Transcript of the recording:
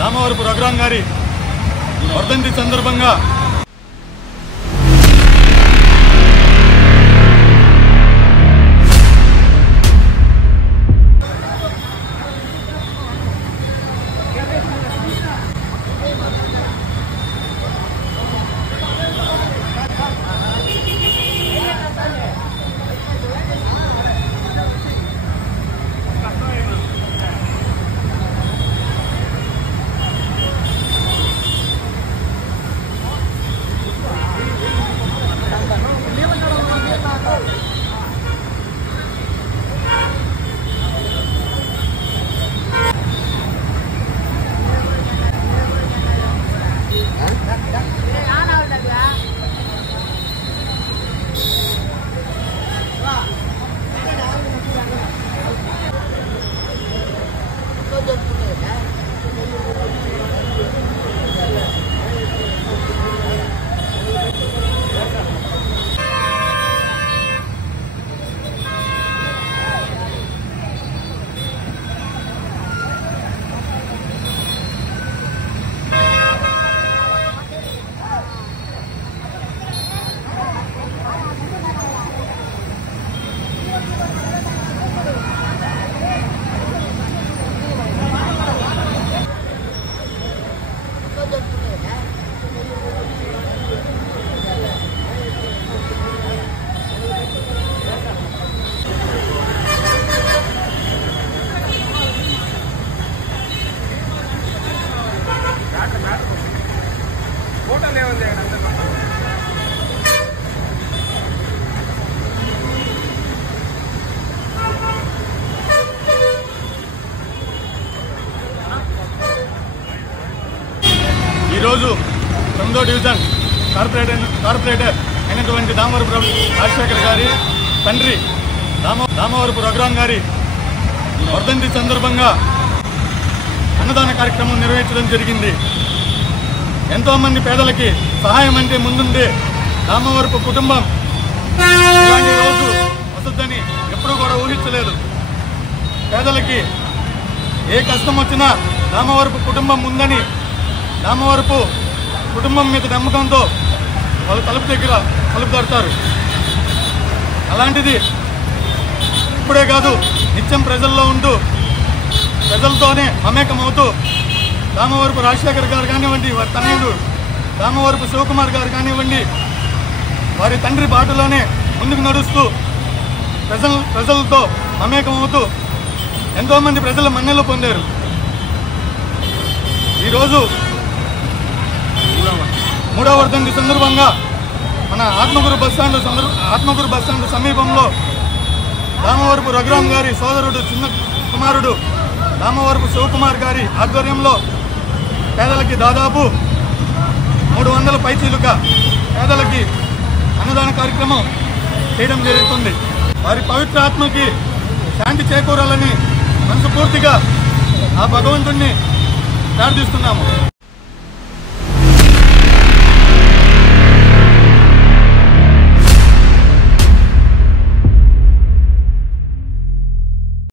రామవరపు రఘురాం గారి వర్ధంతి సందర్భంగా ఈరోజు 9వ డివిజన్ కార్పొరేటర్ అయినటువంటి దామవరపు రాజశేఖర్ గారి తండ్రి రామవరపు రఘురాం గారి వర్ధంతి సందర్భంగా అన్నదాన కార్యక్రమం నిర్వహించడం జరిగింది. ఎంతోమంది పేదలకి సహాయం అంటే ముందుండే రామవరపు కుటుంబం ఇలాంటి రోజు వస్తుందని ఎప్పుడూ కూడా ఊహించలేదు. పేదలకి ఏ కష్టం వచ్చినా రామవరపు కుటుంబం ఉందని రామవరపు కుటుంబం మీద నమ్మకంతో వాళ్ళు తలుపు దగ్గర తలుపు తడతారు. అలాంటిది ఇప్పుడే కాదు, నిత్యం ప్రజల్లో ఉంటూ ప్రజలతోనే మమేకమవుతూ రామవరపు రాజశేఖర్ గారు కానివ్వండి, వారి తనయుడు రామవరపు శివకుమార్ గారు కానివ్వండి, వారి తండ్రి బాటలోనే ముందుకు నడుస్తూ ప్రజలతో మమేకమవుతూ ఎంతోమంది ప్రజల మన్నెలు పొందారు. ఈరోజు 3వ వర్ధంతి సందర్భంగా మన ఆత్మకూరు బస్టాండ్ సమీపంలో రామవరపు రఘురాం గారి సోదరుడు చిన్న కుమారుడు రామవరపు శివకుమార్ గారి ఆధ్వర్యంలో పేదలకి దాదాపు 300 పైచీలుక పేదలకి అన్నదాన కార్యక్రమం చేయడం జరుగుతుంది. వారి పవిత్ర ఆత్మకి శాంతి చేకూరాలని మనస్ఫూర్తిగా ఆ భగవంతుణ్ణి ప్రార్థిస్తున్నాము.